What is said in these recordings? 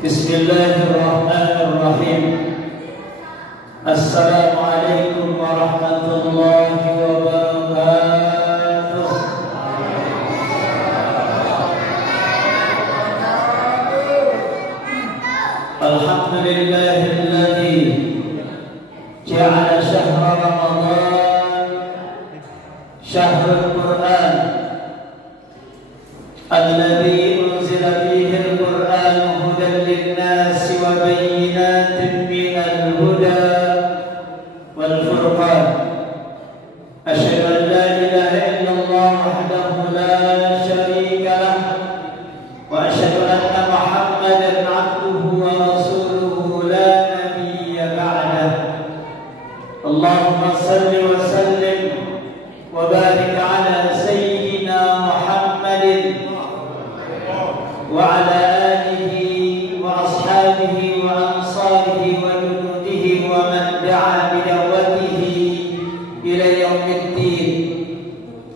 Bismillahirrahmanirrahim. Assalamualaikum warahmatullahi wabarakatuh. Alhamdulillahilladzi ja'ala syahra Ramadan syahrul Qur'an alladzi unzila fihi al-Qur'an hudan lin-nasi wa bayyinatin minal huda wal furqan. Asyhadu an la ilaha illallah wahdahu la syarika lah wa asyhadu anna Muhammadan 'abduhu wa rasuluhu la nabiyya ba'dah. Allahumma salli wa sallim wa barik ala sayyidina Muhammadin wa ala alihi wa ashabihi wa ansarihi wa junudihi wa man da'a bi da'watihi ila yaumiddin.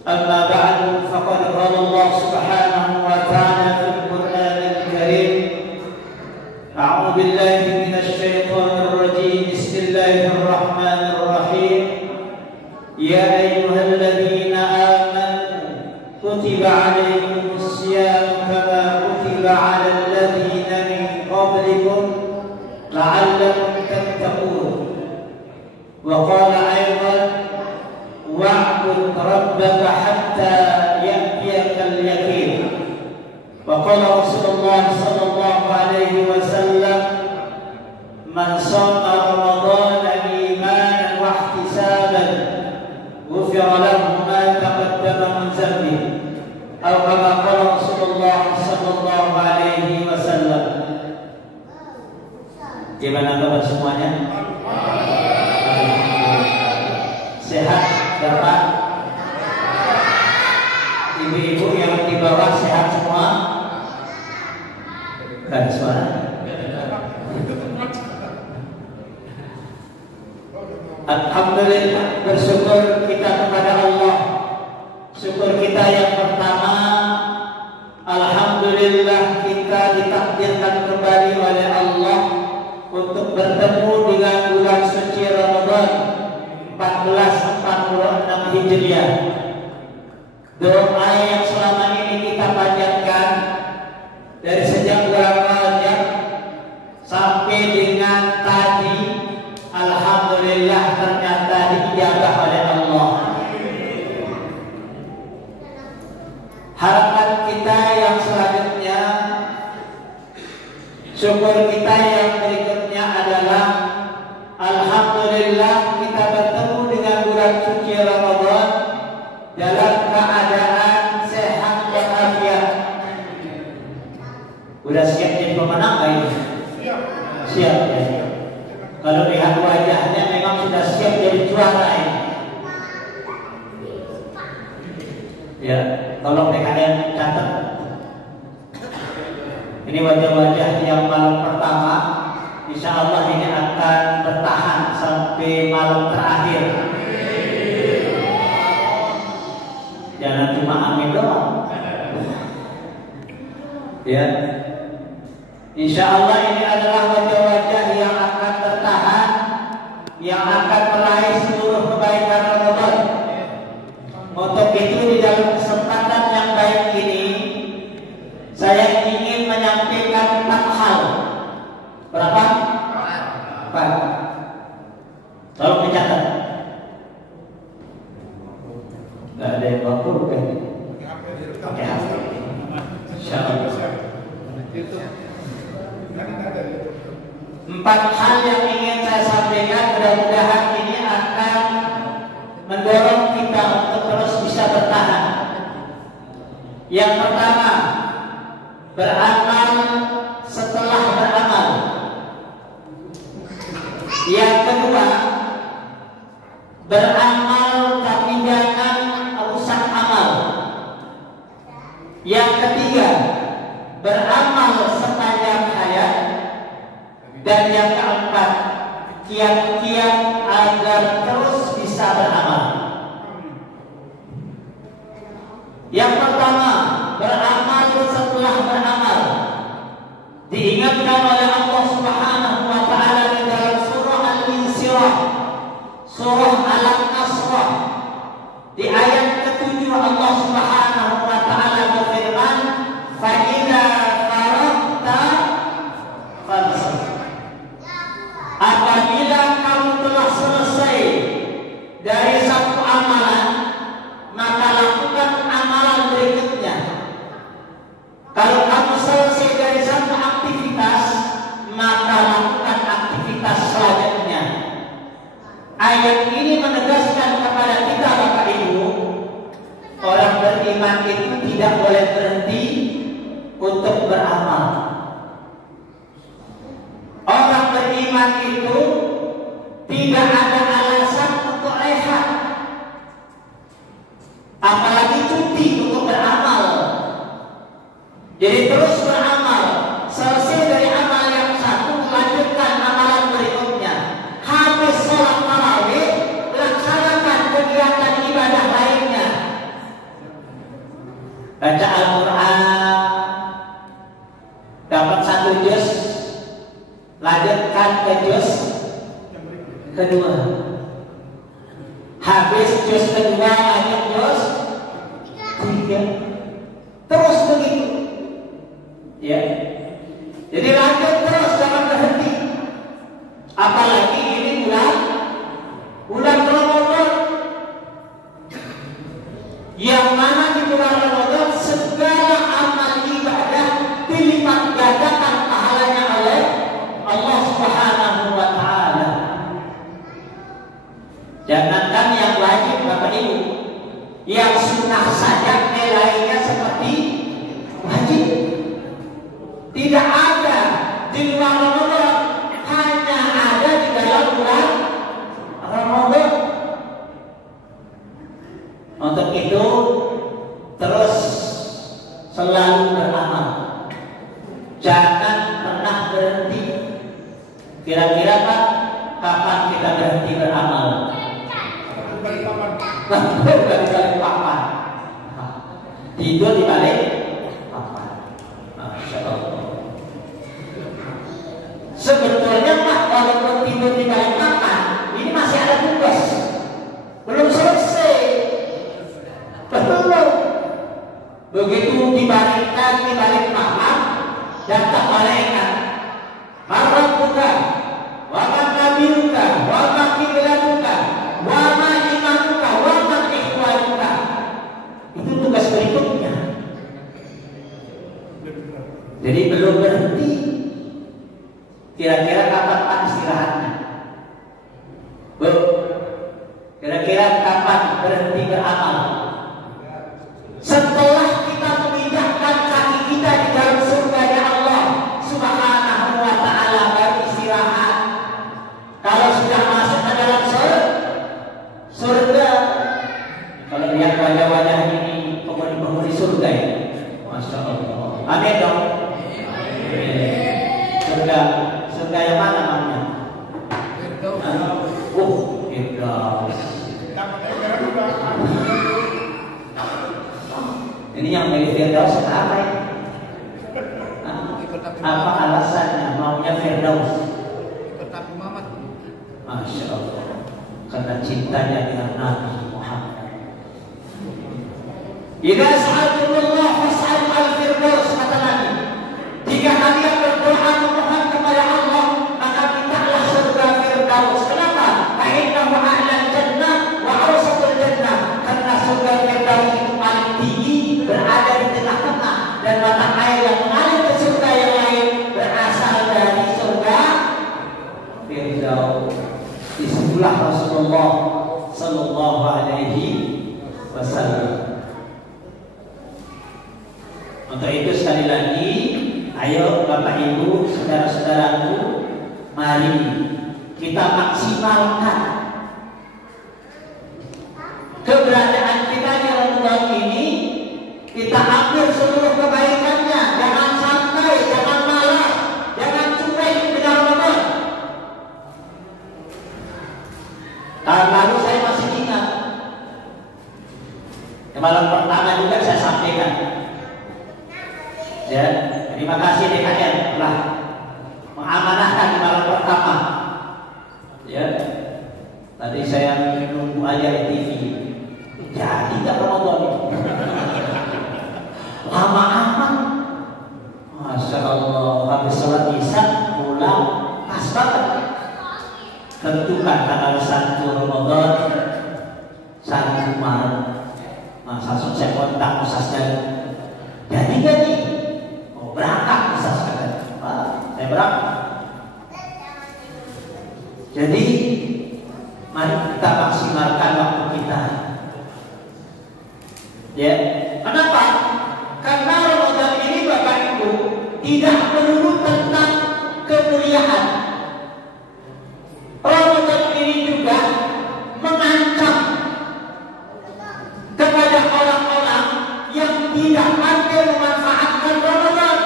Amma ba'du, faqad qala Allah subhanahu wa ta'ala fil Qur'anil Karim. A'udzu billahi minasy syaithanir rajim. Bismillahir rahmanir rahim. Ya ayyuhalladzina amanu kutiba 'alaikumus shiyam kama kutiba 'alal ladzina min qablikum la'allakum tattaqun. Wa qala aydan wa'bud rabbaka hatta ya'tiyakal yaqin. Wa qala Rasulullah sallallahu alaihi wasallam man shama ramadhana imanan wa ihtisaban ghufira lahu ma taqaddama min dhanbihi. Atau kama qala Rasulullah sallallahu alaihi wasallam. Gimana kabar semuanya? Sehat Bapak? Ibu-ibu yang di bawah sehat semua? Kan suara? Alhamdulillah, bersyukur kita kepada Allah. Syukur kita yang pertama, alhamdulillah kita ditakdirkan kembali oleh Allah untuk bertemu dengan bulan suci Ramadan 1446 Hijriah. Doa yang selama ini kita panjatkan dari sejak bulan Rajab sampai dengan tadi, alhamdulillah ternyata diijabah oleh Allah. Harapan kita yang selanjutnya, syukur kita yang berikutnya adalah alhamdulillah kita bertemu dengan bulan suci Ramadan dalam keadaan sehat walafiat. Udah siap jadi pemenang gak ini? Siap ya. Kalau lihat wajahnya memang sudah siap jadi juara ini. Ya, tolong kalian catat. Ini wajah-wajah yang malam pertama, insya Allah ini akan bertahan sampai malam terakhir. Jangan cuma amin doang. Ya, insya Allah ini adalah wajah-wajah yang akan bertahan, yang akan meraih seluruh kebaikan Ramadan. Untuk itu di dalam kesempatan yang baik ini, saya ingin menyampaikan 4 hal. Berapa? 4. Tolong dicatat. Gak ada yang baku kan? Pakai HP. Insyaallah. 4 hal yang ingin saya sampaikan, mudah-mudahan ini akan mendorong kita untuk terus bisa bertahan. Yang pertama, beramal setelah beramal. Yang kedua, beramal tapi jangan rusak amal. Yang ketiga, beramal sepanjang hayat. Dan yang keempat, kiat-kiat agar terus bisa beramal. Yang pertama, beramal setelah beramal. Diingat Diingatkan oleh Allah Subhanahu wa taala di dalam surah Al-Insyirah, surah Al-Nasrah. Di ayat ke-7 Allah Subhanahu wa taala berfirman, "Fa idza faragta fansab." Apabila kamu telah selesai dari satu amalan, maka lakukan amalan berikutnya. Kalau kamu selesai dari satu aktivitas, maka lakukan aktivitas selanjutnya. Ayat ini menegaskan kepada kita, Bapak Ibu, orang beriman itu tidak boleh berhenti untuk beramal. Orang beriman itu tidak ada alasan untuk rehat, apalagi cuti untuk beramal. Jadi terus beramal. Selesai dari amal yang satu, lanjutkan amalan berikutnya. Habis sholat tarawih, laksanakan kegiatan ibadah lainnya. Baca Al-Quran, dapat 1 juz, lanjutkan ke juz kedua. Habis juz kedua, lanjut juz ketiga. Terus begitu. Ya. Jadi lanjut terus, jangan berhenti. Apalagi ini bulan Ramadan, yang mana di bulan Ramadan segala amal ibadah dilipat gandakan pahalanya oleh Allah Subhanahu wa taala. Jangankan yang wajib, Bapak Ibu, yang sunnah saja nilainya seperti wajib. Tidak ada di luar Ramadan, hanya ada di dalam bulan Ramadan. Untuk itu terus selalu beramal, jangan pernah berhenti. Kira-kira Pak, kapan kita berhenti beramal? Dari balik papan. Tidur di balik papan. Masya Allah. Sebetulnya Pak, walaupun tidur di balik papan, ini masih ada tugas, belum selesai. Belum. Begitu dibalikkan di balik papan, datang malaikat. Marah buka, waman nabiuka, waman kiblatuka, waman imamuka, waman ikhwanuka. Itu tugas berikutnya. Jadi belum berhenti. Kira-kira kapan Pak istirahatnya? Bu, kira-kira kapan berhenti beramal? Setelah kita memindahkan kaki kita di dalam surganya Allah Subhanahu wa taala, baru istirahat. Kalau sudah masuk ke dalam surga, kalau lihat wajah-wajah ini penghuni surga ya, Masya Allah. Amin dong. Surga yang mana namanya? Firdaus. Ini yang milik Firdaus apa ya? Apa alasannya maunya Firdaus? Masya Allah, karena cintanya dengan Nabi Muhammad. Idza sa'altumullah fas'al al-firdaus, kata Nabi. Jika kalian berdoa memohon kepada Allah, maka mintalah surga Firdaus. Kenapa? Fa'innahu a'lal jannah wa awsatul jannah. Karena surga Firdaus itu paling tinggi, berada di tengah-tengah, dan mata air yang mengalir ke surga yang lain berasal dari surga Firdaus. Disebutlah Rasulullah Sallallahu Alaihi Wasallam. Untuk itu sekali lagi, ayo Bapak Ibu, saudara-saudaraku, mari kita maksimalkan keberadaan kita di Ramadan ini. Kita ambil seluruh kebaikannya, jangan santai, jangan malas, jangan cuek dengan Ramadan. Tahun lalu saya masih ingat, malam pertama juga saya sampaikan. Ya, terima kasih DKR telah mengamanahkan di malam pertama. Ya, tadi saya nunggu aja di TV. Jadi nggak Ramadan? Lama amat. Masya Allah, habis sholat isya pulang pas banget. Tentukan tanggal 1 Ramadan 1 Maret. Nah, langsung saya kontak Ustaz jadi nggak nih? Mau berangkat Ustaz kata. Saya berangkat. Jadi mari kita maksimalkan waktu kita. Ya, kenapa? Karena Ramadan ini Bapak Ibu tidak melulu tentang kemuliaan. Ramadan ini juga mengancam kepada orang-orang yang tidak pandai memanfaatkan Ramadan.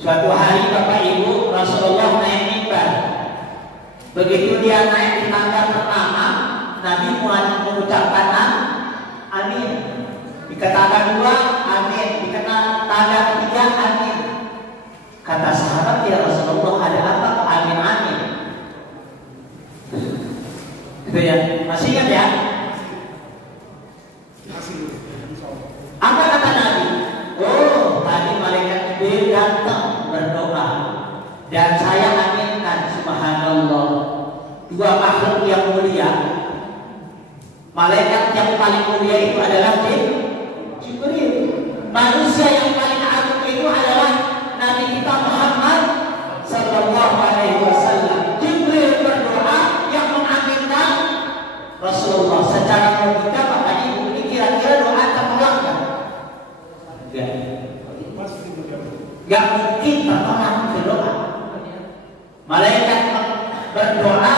Suatu hari Bapak Ibu Rasulullah naik mimbar. Begitu dia naik di tangga pertama, Nabi mengucapkan amin. Di tangga 2 amin, di tangga 3 amin. Kata sahabat, ya Rasulullah, ada apa amin amin? Gitu ya, masih ingat ya? Apa kata Nabi? Oh, tadi malaikat Jibril datang berdoa dan saya aminkan. Subhanallah, 2 makhluk yang mulia. Malaikat yang paling mulia itu adalah Jibril. Manusia yang paling agung itu adalah Nabi kita Muhammad sallallahu alaihi wasallam. Jibril berdoa yang mengaminkan Rasulullah. Secara logika makanya ini kira-kira doa tertolak kan? Gak mungkin tertolak doa. Malaikat berdoa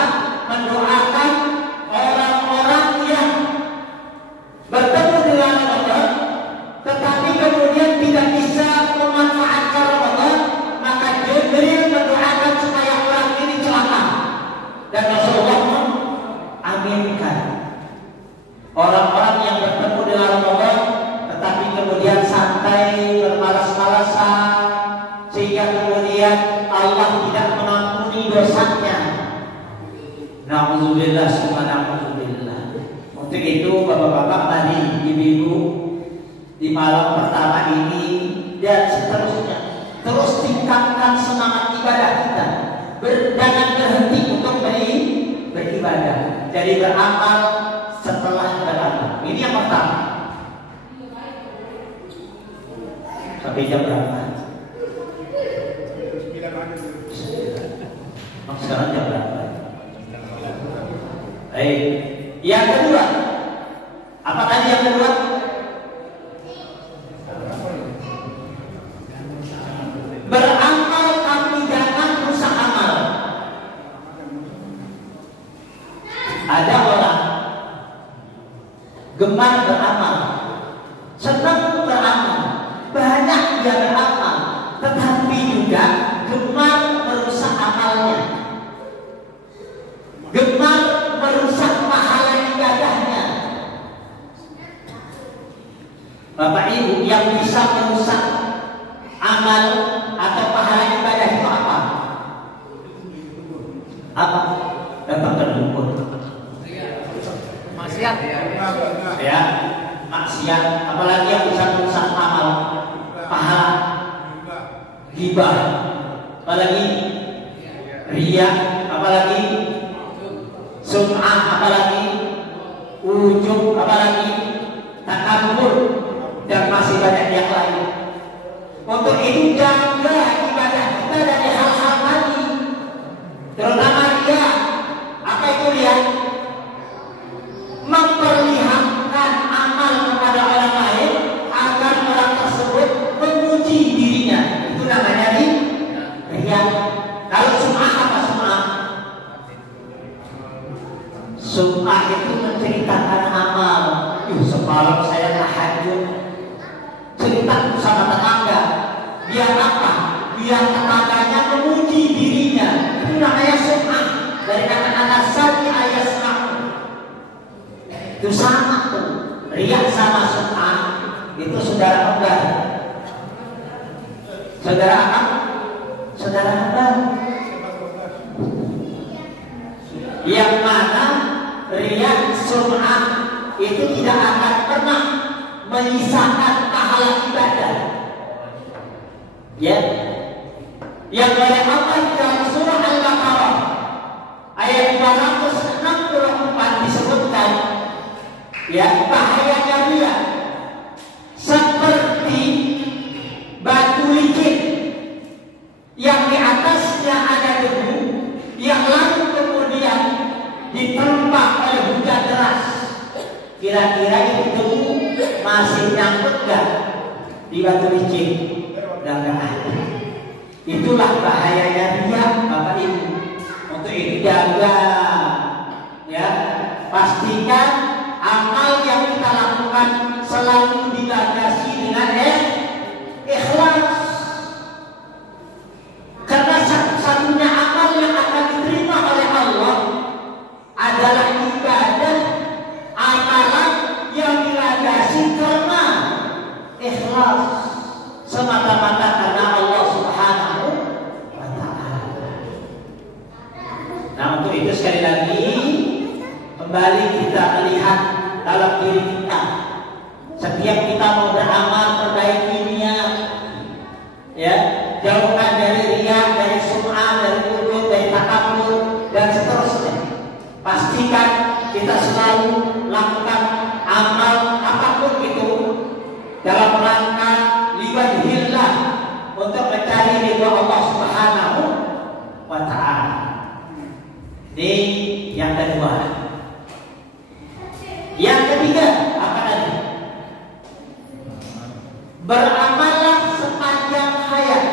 mendoakan orang-orang yang bertemu dengan Allah, tetapi kemudian tidak bisa memanfaatkan Ramadan, maka Jibril mendoakan supaya orang ini celaka. Dan Rasulullah mengaminkan orang-orang yang bertemu dengan Ramadan, tetapi kemudian santai bermalas-malasan, sehingga kemudian Allah tidak mengampuni dosanya. Na'udzubillah, subhanallah. Untuk itu bapak-bapak, mari ibu-ibu di malam pertama ini dan seterusnya terus tingkatkan semangat ibadah kita. Jangan berhenti untuk beribadah. Jadi beramal setelah beramal. Ini yang pertama. Sampai jam berapa? Sekarang jam berapa? Yang kedua, apa tadi yang kedua? Beramal tapi jangan rusak amal. Ada orang gemar beramal, senang beramal, banyak dia beramal, tetapi juga gemar merusak amalnya, gemar merusak pahala ibadahnya. Bapak Ibu, yang bisa merusak amal atau pahala ibadah itu apa? Apa? Datang ke dukun. Maksiat ya, maksiat. Apalagi yang bisa merusak amal, pahala, ghibah, apalagi riya, apalagi sum'ah, apalagi ujub, apalagi takabur, dan masih banyak yang lain. Untuk itu jaga ibadah kita dari hal-hal tadi, terutama dia. Apa itu dia? Memperlihatkan amal kepada orang lain agar orang tersebut memuji dirinya. Itu namanya riya. Kalau sum'ah, apa sum'ah? Sum'ah itu menceritakan amal. Semalam saya tahajud, cerita sama tetangga. Biar apa? Biar tetangganya memuji dirinya. Itu namanya sum'ah. Dari kata-kata sami ayasma'u. Itu sama tuh. Riya sama sum'ah itu saudara kembar. Saudara apa? saudara hamba. Yang mana riya sum'ah itu tidak akan pernah menyisakan pahala ibadah. Ya, yang oleh Allah dalam surah Al-Baqarah ayat 264 disebutkan, ya, bahayanya riya seperti batu licin yang di atasnya ada debu, yang lalu kemudian diterpa oleh hujan deras. Kira-kira itu debu masih nyangkut gak di batu licin? Udah gak ada. Itulah bahayanya riya, Bapak Ibu. Untuk itu jaga, ya, pastikan amal yang kita lakukan selalu dilandasi dengan ikhlas. Karena satu-satunya amal yang akan diterima oleh Allah adalah ibadah, amalan yang dilandasi karena ikhlas, semata-mata karena Allah Subhanahu wa Ta'ala. Nah, untuk itu sekali lagi kembali kita melihat dalam diri kita. Setiap kita mau beramal, perbaiki niat, ya, jauhkan dari riya, dari sum'ah, dari ujub, dari takabur dan seterusnya. Pastikan kita selalu lakukan amal apapun itu dalam rangka liwajhillah, untuk mencari ridha Allah Subhanahu wa Ta'ala. Ini yang kedua. Yang ketiga apa tadi? Beramallah sepanjang hayat.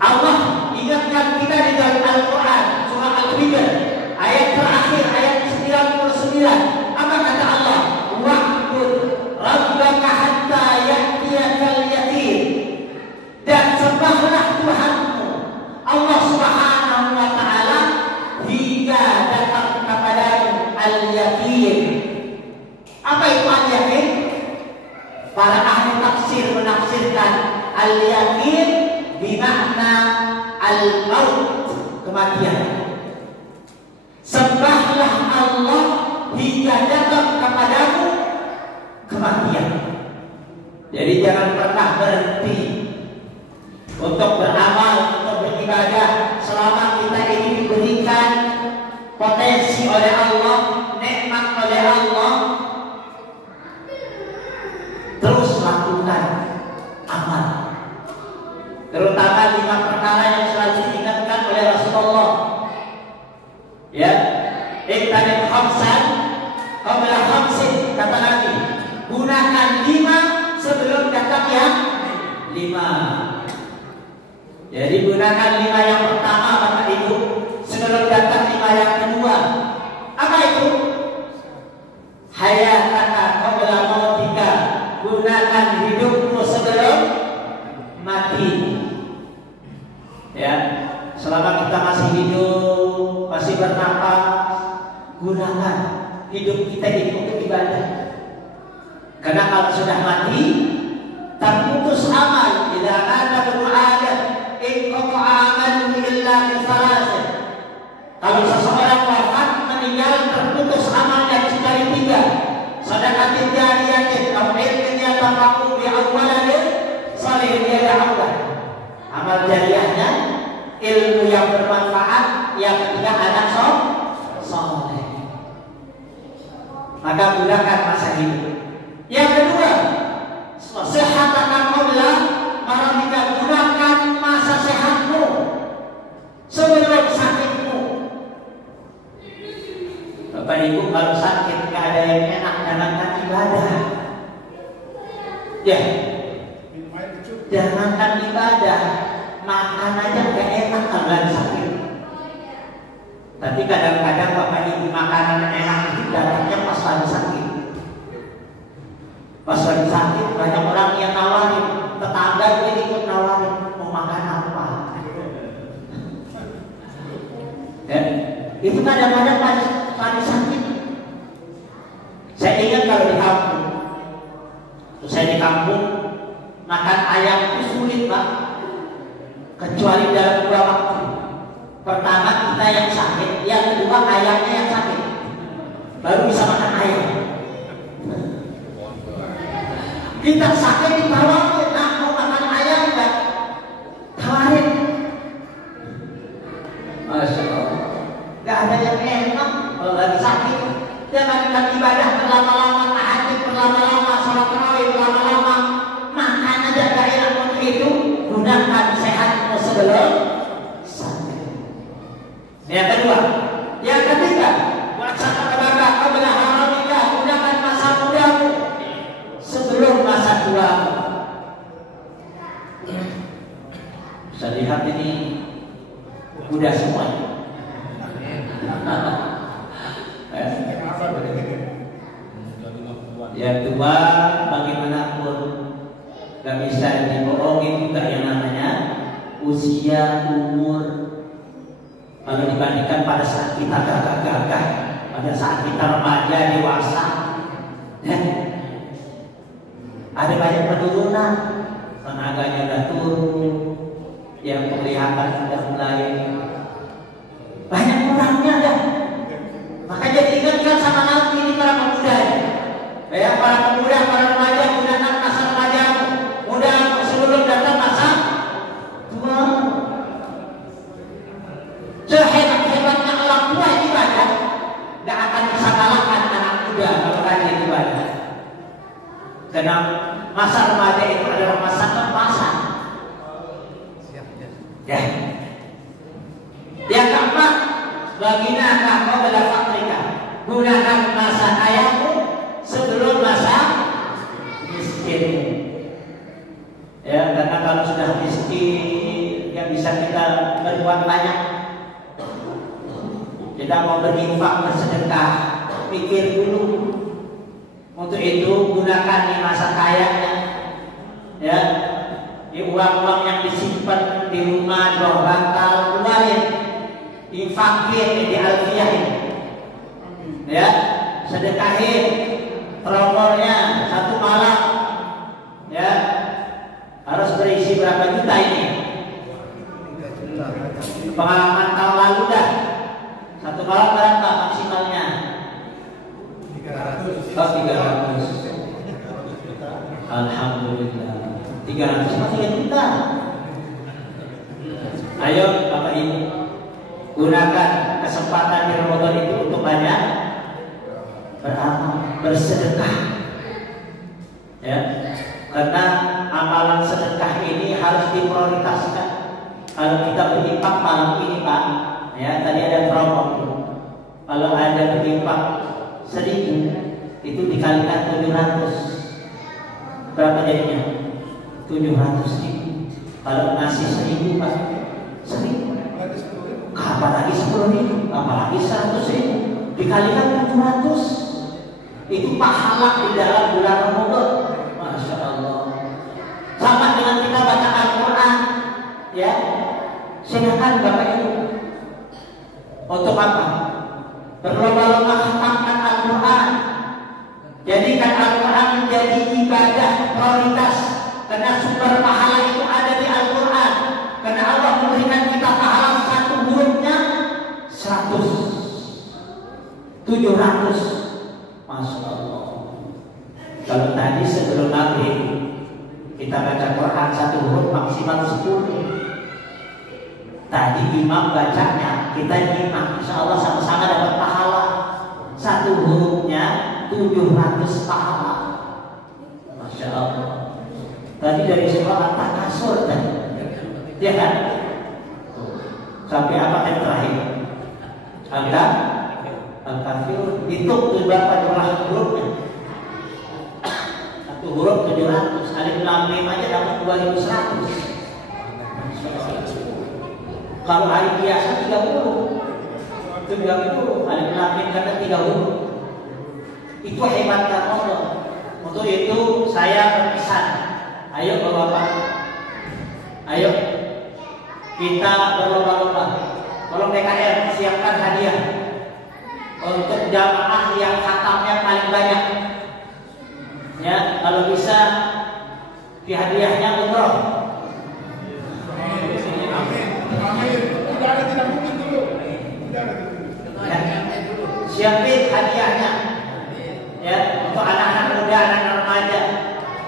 Allah ingatkan kita di dalam Al-Quran surah Al-Hijr ayat terakhir, ayat 99. Apa kata Allah? Wa'bud rabbaka hatta ya'tiyakal yaqin. Dan sembahlah Tuhanmu Allah Subhanahu wa Ta'ala hingga datang kepadamu al-yaqin. Apa itu al-yaqin? Para ahli tafsir menafsirkan al-yaqin bermakna al-maut, kematian. Sembahlah Allah hingga datang kepadamu kematian. Jadi jangan pernah berhenti untuk beramal, untuk beribadah selama kita ini diberikan potensi oleh Allah, nikmat oleh Allah. Terus lakukan amal, terutama 5 perkara yang selalu diingatkan oleh Rasulullah. Ya, iktanim khamsan qabla khamsin, kata Nabi, gunakan 5 sebelum datang yang 5. Jadi gunakan 5 yang pertama, Bapak Ibu, sebelum datang 5 yang kedua. Apa itu? Hayataka qabla mautika, gunakan hidupmu sebelum mati. Ya, selama kita masih hidup, masih bernapas, gunakan hidup kita ini untuk ibadah. Karena kalau sudah mati, terputus amal. Idza ada Adam inqata'a amaluhu illa min thalath. Kalau seseorang wafat, meninggal, terputus amalnya dari 3. Sedekah jariyah, atau ilmu yang terpaku bi awwaladin salih yad'uhu. Amal jariyahnya ilmu yang bermanfaat, yang ketiga anak soleh. Maka gunakan masa hidup. Yang kedua, sehatan qabla maradika, gunakan masa sehatmu sebelum sakitmu. Bapak Ibu, kalau sakit gak ada yang enak, jangankan ibadah. Ya, jangankan ibadah, makan aja gak enak kalau lagi sakit. Tapi kadang-kadang Bapak Ibu, makanan enak itu datangnya pas lagi sakit. Pas lagi sakit banyak orang yang nawarin, tetangga juga ikut nawarin, mau makan apa? Ya, itu kadang-kadang pas lagi sakit. Saya ingat kalau di kampung, saya di kampung makan ayam itu sulit, Pak. kecuali dalam 2 waktu. Pertama kita yang sakit, yang kedua ayamnya yang sakit, baru bisa makan ayam. Kita sakit ditawarin, nah mau makan ayam enggak? Tawarin. Masya Allah, gak ada yang enak kalau lagi sakit. Jangan kita ibadah berlama-lama, tahajud berlama-lama, sholat tarawih berlama-lama, makan aja gak enak. Untuk itu gunakan sehatmu sebelum sakit. Yang kedua, yang ketiga, wacana kepada qabla haramika, gunakan masa mudamu sebelum masa tua. Bisa lihat ini muda semua. Yang kedua, bagaimanapun gak bisa dibohongin juga yang namanya usia, umur. Kalau dibandingkan pada saat kita gagah-gagah, pada saat kita remaja, dewasa, ada banyak penurunan, tenaganya udah turun, yang kelihatan udah mulai banyak kurangnya dah. Maka jadi ingatkan sama nanti ini para pemuda, ya para pemuda, para remaja, gunakan masa remajamu, muda sebelum datang masa tua. Sehebat-hebatnya orang tua ibadah, gak akan bisa kalahkan anak muda kalau rajin ibadah. Karena masa remaja itu adalah masa keemasan. Ya. Yang keempat, bagina kamu adalah fakrika, gunakan masa kayamu sebelum masa miskin. Ya, karena kalau sudah miskin, yang bisa kita berbuat banyak. Kita mau berinfak, bersedekah, pikir dulu. Untuk itu gunakan di masa kayanya, ya. Di uang-uang yang disimpan di rumah, dua bakal keluarin, infakin, di alfiahin, ya, sedekahin, propornya 1 malam, ya, harus berisi berapa juta ini? Pengalaman tahun lalu dah, 1 malam berapa maksimalnya? 300. Oh, 300. Alhamdulillah. 300 masih juta. Ayo Bapak Ibu, gunakan kesempatan di Ramadan itu untuk banyak beramal, bersedekah. Ya, karena amalan sedekah ini harus diprioritaskan. Kalau kita berinfak malam ini Pak, ya tadi ada promo. Kalau ada berinfak 1.000 itu dikalikan 700, berapa jadinya? 700.000. Kalau ngasih 1.000 Pak, 1.000. Apalagi 10.000, apalagi 100.000 dikalikan 700. Itu pahala di dalam bulan Ramadan. Masya Allah. Sama dengan kita baca Al-Quran, ya. Silakan Bapak Ibu. Untuk apa? Berlomba-lomba khatamkan Al-Quran. Jadikan Al-Quran menjadi ibadah prioritas. Karena sumber pahala itu ada di Al-Quran. Karena Allah memberikan kita pahala 1 hurufnya 100, 700. Masya Allah. Kalau tadi sebelum maghrib kita baca Quran 1 huruf maksimal 10. Tadi imam bacanya, kita nyimak, insya Allah sama-sama dapat pahala. 1 hurufnya 700 pahala. Masya Allah. Tadi dari surah At-Takasur tadi, ya kan? Sampai apa yang terakhir? Al-Kafir. Hitung berapa jumlah hurufnya? 1 huruf 700. Alif Lam Mim aja dapat 2.100. Kalau hari biasa 30, Alif Lam Mim kata 3 huruf. Itu hebatnya Allah. Untuk itu saya berpesan, ayo Bapak-bapak, ayo kita berlomba-lomba. Tolong DKR siapkan hadiah untuk jamaah yang khatamnya paling banyak. Ya, kalau bisa hadiahnya umroh. Tidak ada tidak mungkin dulu. Tidak ada dulu. Siapin hadiahnya. Ya, untuk anak-anak muda, anak remaja.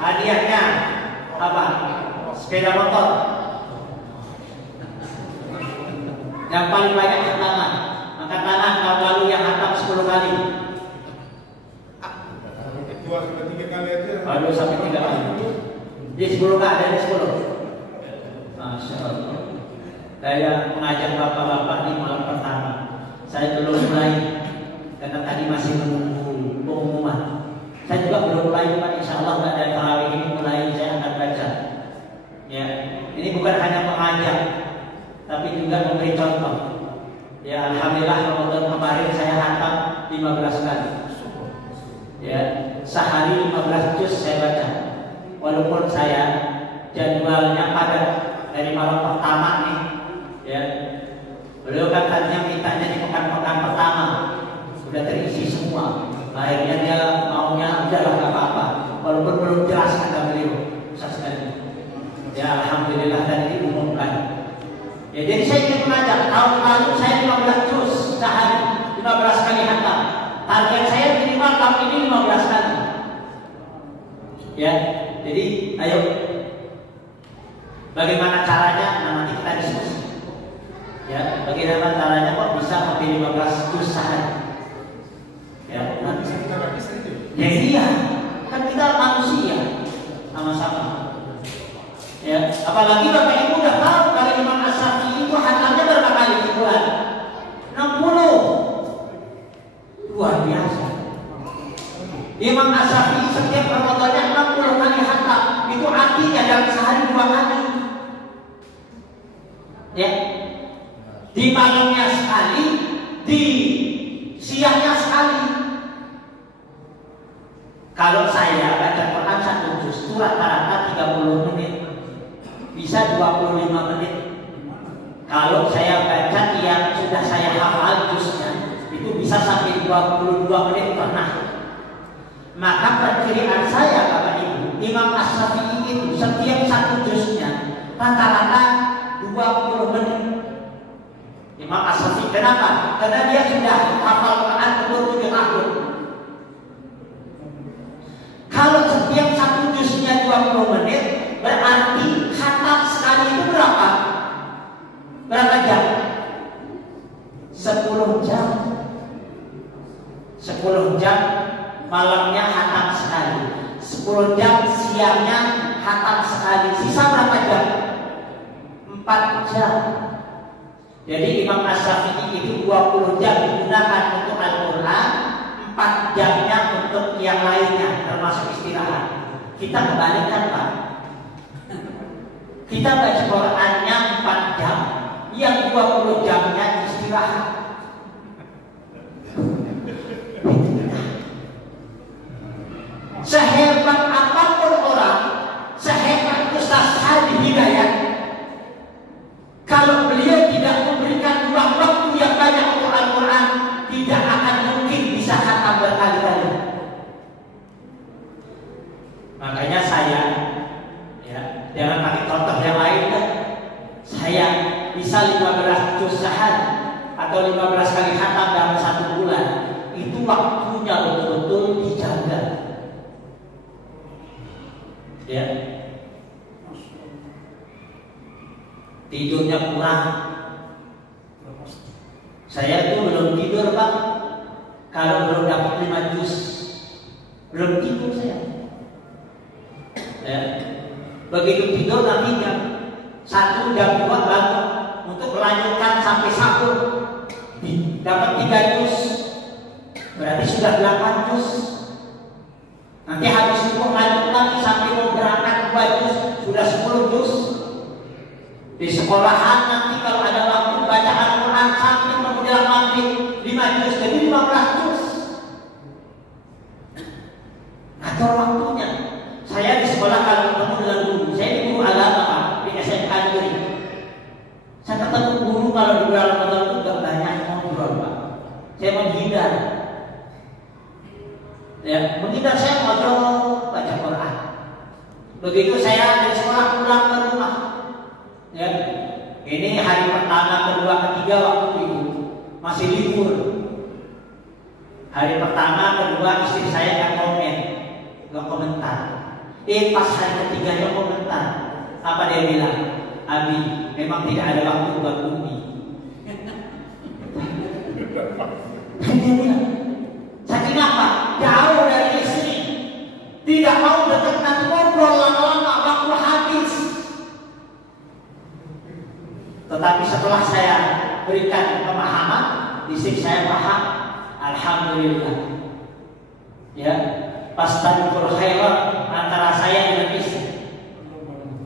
Hadiahnya apa? Sepeda motor. Yang paling banyak hatangan. Angkat tangan tahun lalu yang hatam 10 kali. 2 sampai 3 kali aja. 2 sampai 3 kali. Di 10 nggak ada, di 10. Masya Allah. Saya mengajak bapak-bapak di malam pertama. Saya belum mulai karena tadi masih menunggu pengumuman. Saya juga belum mulai, Pak. Insya Allah pada tarawih ini mulai saya akan baca. Ya, ini bukan hanya mengajak, tapi juga memberi contoh. Ya, alhamdulillah Ramadan kemarin saya hatam 15 kali. Ya, sehari 15 juz saya baca. Walaupun saya jadwalnya padat dari malam pertama nih, ya. Beliau kan tadinya mintanya di pekan-pekan pertama sudah terisi semua. Akhirnya dia maunya udahlah nggak apa-apa, walaupun belum jelas kata beliau. Sekali. Ya, alhamdulillah tadi diumumkan. Ya, jadi saya ingin mengajak. Tahun lalu saya 15 juz sehari, 15 kali hatam. Target saya minimal tahun ini 15 kali. Ya, jadi ayo. Bagaimana caranya? Nah, nanti kita diskusi. Ya, bagaimana caranya kok bisa sampai 15 juz sehari? Ya, nanti ya iya, kan kita manusia sama-sama. Ya, apalagi Bapak Ibu udah tahu kalau Imam As-Syafi'i itu hatamnya berapa kali sebulan? 60. Luar biasa. Imam As-Syafi'i setiap Ramadannya 60 kali hatam. Itu artinya dalam sehari 2 kali. Ya. Di malamnya sekali, di siangnya sekali. Kalau saya baca Quran 1 juz itu rata-rata 30 menit. Bisa 25 menit. Kalau saya baca yang sudah saya hafal juznya, itu bisa sampai 22 menit pernah. Maka perkiraan saya Bapak Ibu, Imam As-Syafi'i itu setiap 1 juznya rata-rata 20 menit. Imam As-Syafi'i kenapa? Karena dia sudah hafal Quran umur 7 tahun. Kalau setiap 1 juznya 20 menit, berarti khatam sekali itu berapa? Berapa jam? 10 jam. 10 jam malamnya khatam sekali. 10 jam siangnya khatam sekali. Sisa berapa jam? 4 jam. Jadi Imam As-Syafi'i itu 20 jam digunakan untuk Al-Quran, 4 jamnya untuk yang lainnya, termasuk istirahat. Kita kebalikan, Pak. Kita baca Qurannya 4 jam, yang 20 jamnya istirahat. Sehebat apapun orang, sehebat Ustaz Hadi Hidayat, kalau beliau tidak memberikan ruang waktu yang banyak untuk Al-Quran, tidak akan mungkin bisa khatam berkali-kali. Makanya saya, ya, jangan pakai contoh yang lain kan. Saya bisa 15 juz sehari atau 15 kali khatam dalam 1 bulan. Itu waktunya betul-betul dijaga. Ya. Tidurnya kurang. Saya tuh belum tidur, Pak. Kalau belum dapat 5 juz, belum tidur saya. Ya. Begitu tidur nanti jam 1 jam 2 bangun untuk melanjutkan sampai sahur. Dapat 3 juz, berarti sudah 8 juz. Nanti habis itu lanjut lagi sampai mau berangkat 2 juz, sudah 10 juz. Di sekolahan nanti kalau ada waktu baca Al-Quran sampai menjelang maghrib 5 juz, jadi 15 juz. Atur waktunya. Saya di sekolah kalau ketemu dengan guru, saya di guru agama Pak, di SMK Negeri. Saya ketemu guru kalau di bulan Ramadan itu gak banyak ngobrol Pak. Saya menghindar. Ya, menghindar saya ngobrol baca Quran. Begitu saya dari sekolah pulang ke rumah. Ya, ini hari pertama pertama, kedua, ketiga waktu itu masih libur. Hari pertama, kedua istri saya nggak komen, nggak komentar. Pas hari ketiganya komentar. Apa dia bilang? Abi, memang tidak ada waktu buat Umi. Dia bilang, saking apa? Jauh dari istri, tidak mau dekat, nanti ngobrol lama-lama, waktu habis. Tetapi setelah saya berikan pemahaman, istri saya paham, alhamdulillah. Ya, fastabiqul khairat antara saya dengan istri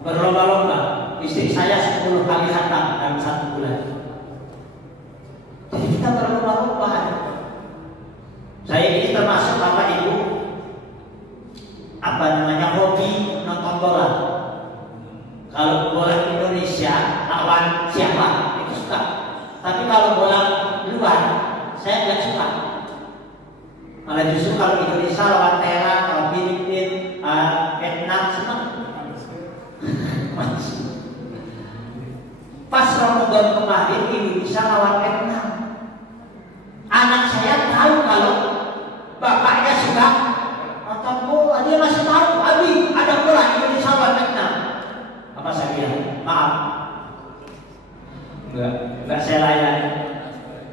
berlomba-lomba. Istri saya 10 kali khatam dalam 1 bulan. Jadi kita berlomba-lomba. Saya ini termasuk Bapak Ibu hobi nonton bola. Kalau bola Indonesia lawan siapa itu suka. Tapi kalau bola luar saya nggak suka. Malah justru kalau Indonesia lawan Thailand, lawan Filipina, Vietnam senang. Pas Ramadan kemarin Indonesia lawan Vietnam, anak saya tahu kalau bapaknya suka nonton bola, dia masih tahu, Abi ada bola Indonesia lawan Vietnam. Apa saya bilang? Maaf, enggak saya layan.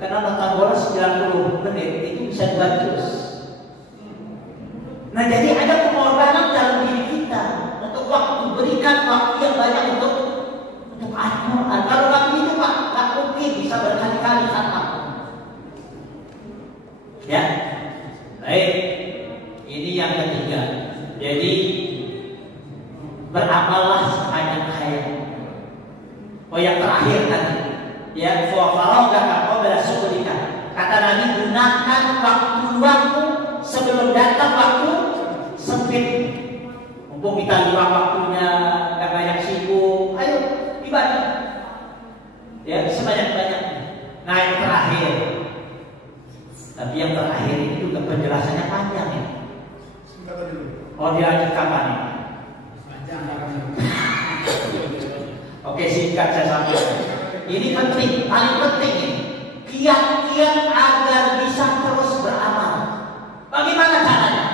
Karena nonton bola 90 menit itu bisa 2 juz. Nah jadi ada pengorbanan dalam diri kita untuk waktu, berikan waktu yang banyak untuk Al-Quran. Kalau waktu itu Pak, nggak mungkin bisa berkali-kali khatam. Ya, baik. Ini yang ketiga. Jadi beramallah sepanjang hayat. Oh yang terakhir tadi, ya fawafarogaka qabla syughlika. Kata Nabi, gunakan waktu sebelum datang waktu sempit. Mumpung kita luang waktunya, nggak banyak sibuk, ayo ibadah. Ya sebanyak-banyaknya. Nah yang terakhir, tapi yang terakhir ini juga penjelasannya panjang ya. Oh dia kapan nih? Oke singkat saya sampaikan. Ini penting, paling penting ini. Kiat-kiat agar bisa terus beramal. Bagaimana caranya?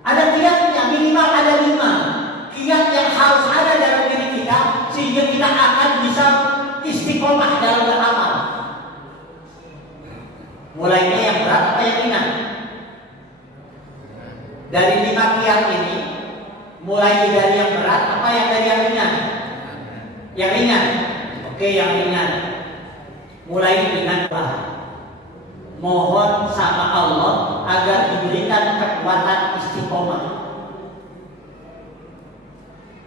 Ada kiatnya, minimal ada 5 kiat yang harus ada dalam diri kita sehingga kita akan bisa istiqomah dalam beramal. Mulainya yang berat atau yang ringan? Dari 5 kiat ini, mulai dari yang berat apa yang dari yang ringan? Yang ringan. Oke, yang ringan. Mulai dengan doa. Mohon sama Allah agar diberikan kekuatan istiqomah.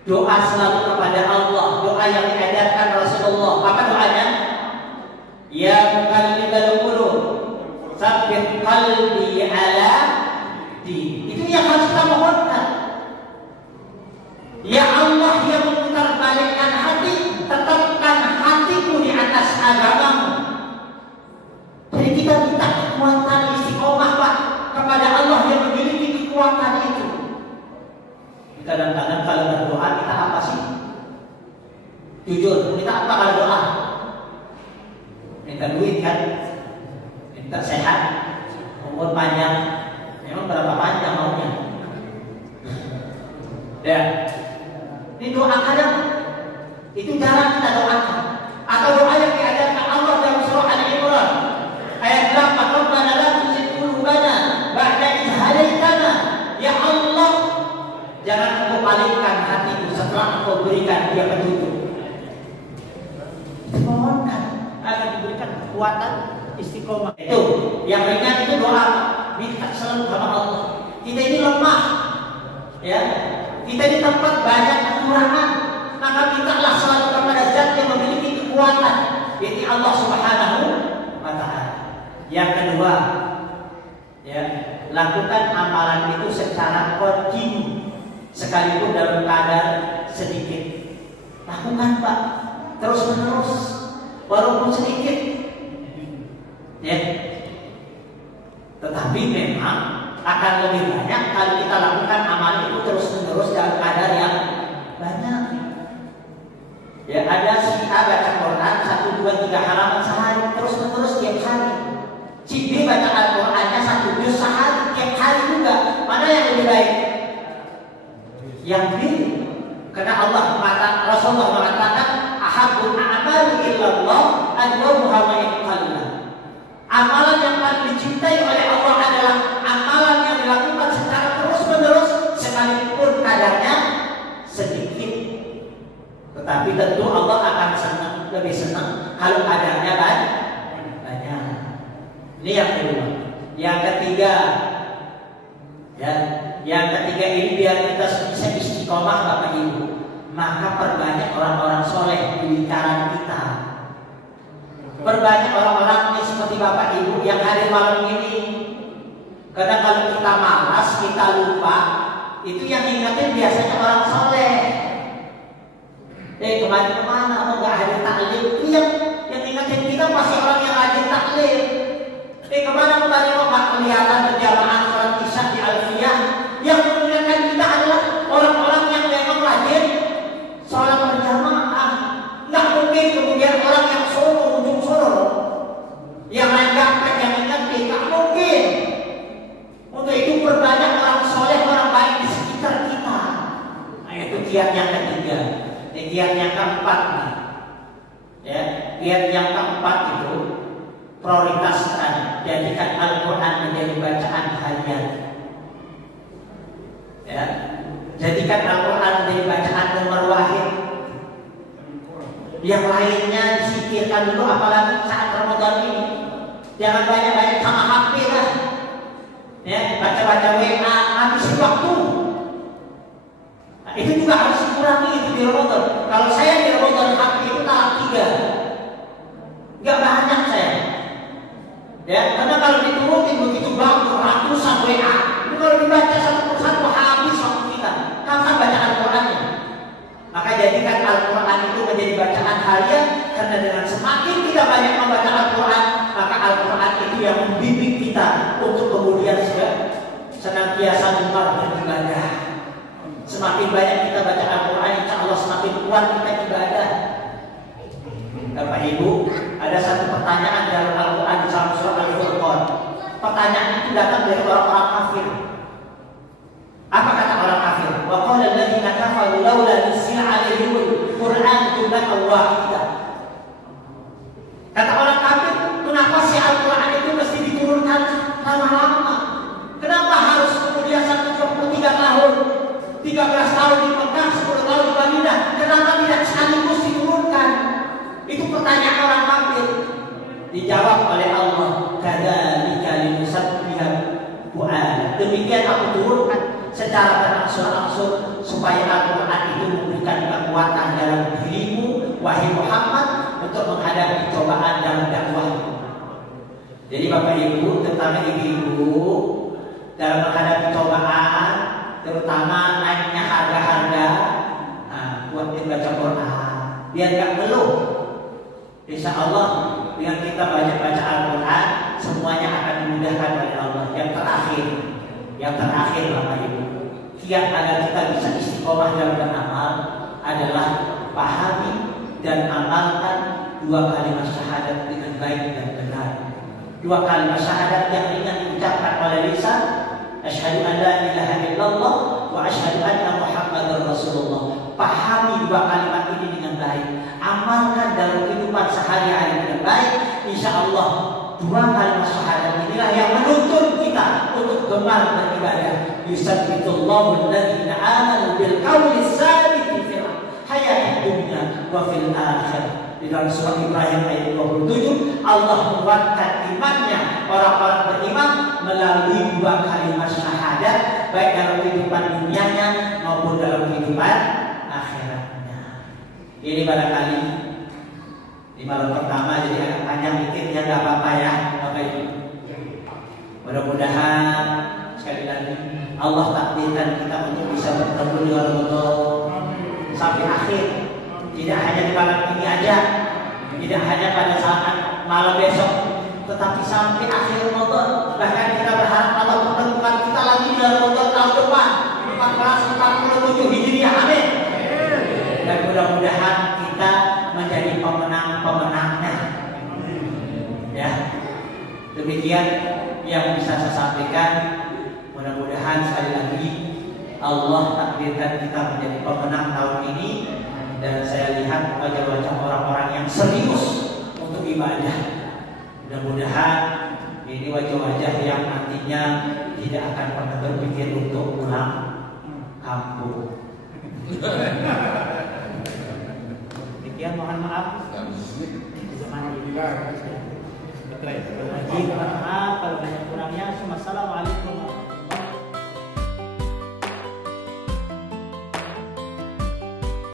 Doa selalu kepada Allah. Doa yang diajarkan Rasulullah. Apa doanya? Ya muqallibal qulub, tsabbit qalbi ala din. Itu yang harus kita mohonkan. Ya Allah yang memutarbalikkan hati, tetapkan hatiku di atas agamamu. Jadi kita minta kekuatan istiqomah Pak kepada Allah yang memiliki kekuatan itu. Kadang-kadang kalau berdoa kita apa sih? Jujur, kita apa kalau doa? Minta duit kan? Minta sehat, umur panjang. Memang berapa panjang maunya? Ya, ini doa kadang itu jarang kita doakan. Atau doa yang diajarkan Allah dalam surah Al-Imran ayat 8, Rabbana la tuzigh qulubana ba'da idh hadaitana. Ya Allah, jangan engkau palingkan hatiku setelah engkau berikan dia petunjuk. Mohonkan agar diberikan kekuatan istiqomah. Itu yang ringan itu doa, minta selalu sama Allah. Kita ini lemah, ya. Kita di tempat banyak kekurangan, maka mintalah selalu kepada Zat yang memiliki kekuatan, yaitu Allah Subhanahu wa Ta'ala. Yang kedua, ya, lakukan amalan itu secara kontinu, sekalipun dalam kadar sedikit. Lakukan Pak, terus menerus, walaupun sedikit, ya. Tetapi memang akan lebih banyak kalau kita lakukan amalan itu terus menerus dalam kadar yang banyak. Ya ada si A baca Quran 1 1, 2, 3 halaman sehari, terus-menerus tiap hari. Si B baca Al-Qur'annya 1 juz sehari, tiap hari juga. Mana yang lebih baik? Yang B. Karena Rasulullah mengatakan ahabbul a'mali illallah adwamuha wa in qalla. Amalan yang paling dicintai oleh Allah adalah amalan yang dilakukan secara terus-menerus sekalipun kadarnya sedikit. Tetapi tentu Allah akan lebih senang kalau kadarnya banyak. Ini yang kedua. Yang ketiga, ya, yang ketiga ini biar kita bisa istiqomah Bapak Ibu, maka perbanyak orang-orang soleh di lingkaran kita. Perbanyak orang-orang yang seperti Bapak Ibu yang hadir malam ini. Karena kalau kita malas, kita lupa, itu yang ingatin biasanya orang soleh. Kemarin kemana? Oh, nggak hadir taklim. Itu yang ingatin kita pasti orang yang hadir taklim. Kemana kemarin kok nggak kelihatan berjamaah sholat isya di Alfiyah? Yang mengingatkan kita adalah orang-orang yang memang rajin sholat berjamaah. Nggak mungkin kemudian orang yang Solo, ujung Solo, yang lain yang ingatin, nggak mungkin. Untuk itu perbanyak orang soleh, orang baik di sekitar kita. Nah, itu kiat yang ketiga. Kiat yang keempat nih. Ya, kiat yang keempat itu prioritaskan, jadikan Al-Quran menjadi bacaan harian. Ya, jadikan Al-Quran menjadi bacaan nomor wahid. Yang lainnya disikirkan dulu, apalagi saat Ramadan ini. Jangan banyak-banyak sama HP lah. Ya, baca-baca WA, habisin waktu. Nah, itu juga harus dikurangi itu di Ramadan. Kalau saya di Ramadan HP itu talak 3. Gak banyak saya. Ya, karena kalau diturutin begitu banyak ratusan WA, itu kalau dibaca satu persatu habis waktu kita. Kapan baca Al-Qurannya? Maka jadikan Al-Quran itu menjadi bacaan harian, karena dengan semakin kita banyak membaca Al-Quran, maka Al-Quran itu yang membimbing kita untuk kemudian senantiasa gemar beribadah. Semakin banyak kita baca Al-Quran, insya Allah semakin kuat kita ibadah. Bapak Ibu, ada satu pertanyaan dalam Al-Quran di dalam surah Al-Furqan. Pertanyaan itu datang dari orang-orang kafir. Apa kata orang kafir? Wa qala alladziina kafaru laula nuzila 'alaihimul Qur'an jumlatan wahidah. Kata orang kafir, kenapa sih Al-Quran itu mesti diturunkan lama-lama? Kenapa harus kemudian 123 tahun, 13 tahun di Mekah, 10 tahun di Madinah? Kenapa tidak sekaligus diturunkan? Itu pertanyaan orang kafir. Dijawab oleh Allah, kadzalika linusabbiha fu'adak. Demikian aku turunkan secara berangsur-angsur supaya Al-Quran itu memberikan kekuatan dalam dirimu, wahai Muhammad, untuk menghadapi cobaan dalam dakwah. Jadi Bapak Ibu, terutama ibu-ibu, dalam menghadapi cobaan, terutama naiknya harga-harga, buat baca Quran, biar gak ngeluh. Insya Allah dengan kita banyak baca Al-Quran, semuanya akan dimudahkan oleh Allah. Yang terakhir Bapak Ibu, kiat agar kita bisa istiqomah dalam beramal adalah pahami dan amalkan 2 kalimat syahadat dengan baik dan benar. 2 kalimat syahadat yang ringan diucapkan oleh lisan, asyhadu an la ilaha illallah wa asyhadu anna Muhammadar Rasulullah. Pahami 2 kalimat ini dengan baik, amalkan dalam kehidupan sehari-hari dengan baik. Insya Allah 2 kalimat syahadat inilah yang menuntun kita untuk gemar beribadah. Yusabbitullahu alladziina aamanu bil qawli tsabiti fil hayatid dunya wa fil akhirah. Di dalam surah Ibrahim ayat 27, Allah menguatkan imannya orang-orang beriman melalui 2 kalimat syahadat, baik dalam kehidupan dunianya maupun dalam kehidupan akhiratnya. Ini barangkali di malam pertama jadi agak panjang dikit, ya nggak apa-apa ya Bapak Ibu. Mudah-mudahan sekali lagi Allah takdirkan kita untuk bisa bertemu di Ramadan sampai akhir. Tidak hanya di malam ini aja, tidak hanya pada saat malam besok, tetapi sampai akhir Ramadan. Bahkan kita berharap Allah mempertemukan kita lagi di Ramadan tahun depan 1447 Hijriah. Amin. Dan mudah-mudahan kita menjadi pemenang-pemenangnya. demikian yang bisa saya sampaikan. Mudah-mudahan sekali lagi Allah takdirkan kita menjadi pemenang tahun ini, dan saya lihat wajah-wajah orang-orang yang serius untuk ibadah. Mudah-mudahan ini wajah-wajah yang nantinya tidak akan pernah berpikir untuk pulang kampung. Demikian, mohon maaf. Mohon maaf kalau banyak kurangnya. Assalamualaikum.